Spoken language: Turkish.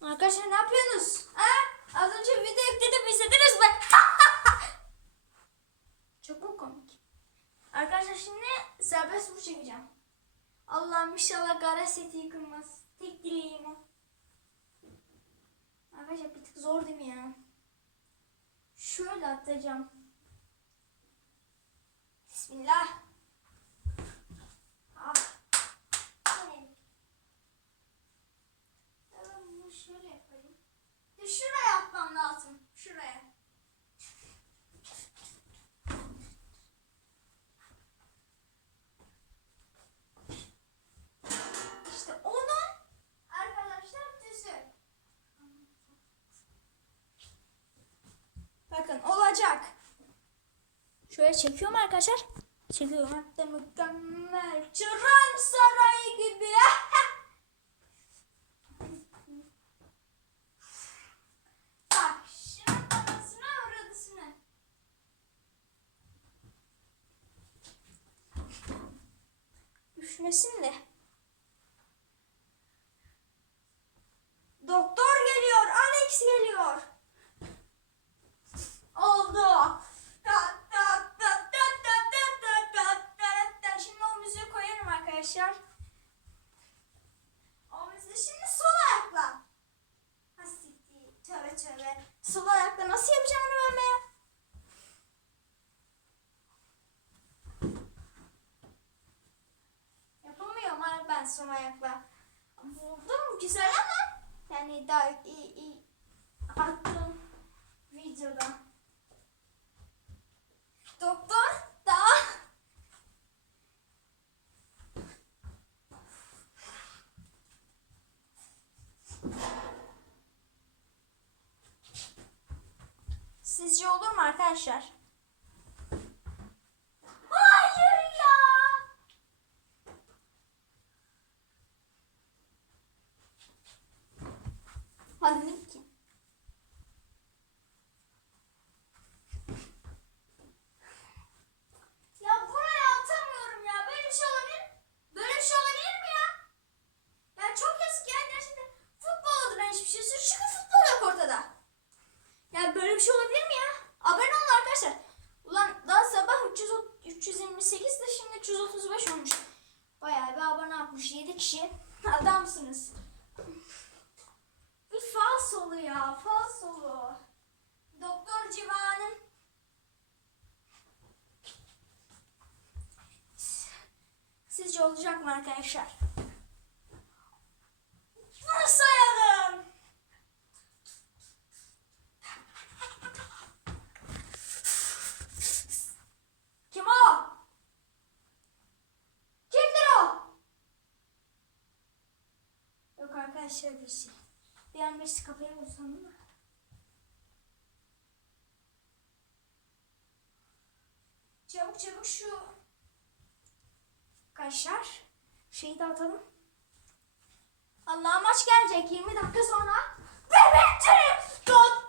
Arkadaşlar ne yapıyorsunuz? Ha? Az önce video yükledim izlediniz mi? Çok mu komik? Arkadaşlar şimdi serbest vuruş çekeceğim. Allah'ım inşallah gara seti yıkılmaz. Tek dileğim o. Arkadaşlar bir tık zor değil mi ya? Şöyle atacağım. Bismillah. De şuraya atmam lazım. Şuraya. İşte onun arkadaşlar düzü. Bakın olacak. Şöyle çekiyorum arkadaşlar. Çekiyorum hatta mükemmel. düşmesin de. Doktor geliyor. Alex geliyor. Oldu. Şimdi o müziği koyarım arkadaşlar. O müziği şimdi sol ayakla. Hastikti. Tövbe tövbe. Sol ayakla nasıl yapacağım onu sol ayakla. Buldum güzel ama yani daha iyi, iyi attım videoda. Doktor daha Sizce olur mu arkadaşlar? Hayır ya. Hadi ki. Ya buraya atamıyorum ya. Böyle bir şey olabilir mi? Böyle bir şey olabilir mi ya? Ya çok yazık ya gerçekten. Futbol adına hiçbir şey sür. Çünkü futbol yok ortada. Ya böyle bir şey olabilir mi ya? Abone olun arkadaşlar. Ulan daha sabah 300, 328 de şimdi 335 olmuş. Bayağı bir abone yapmış. 7 kişi. Adamsınız. Bir fal solu ya. Fal solu. Doktor Civan'ın Sizce olacak mı arkadaşlar? Yok arkadaşlar bir şey. Bir an birisi şey kapıya vursan mı? Çabuk çabuk şu arkadaşlar şeyi de atalım. Allah'ım maç gelecek 20 dakika sonra. Bebekçim! Dot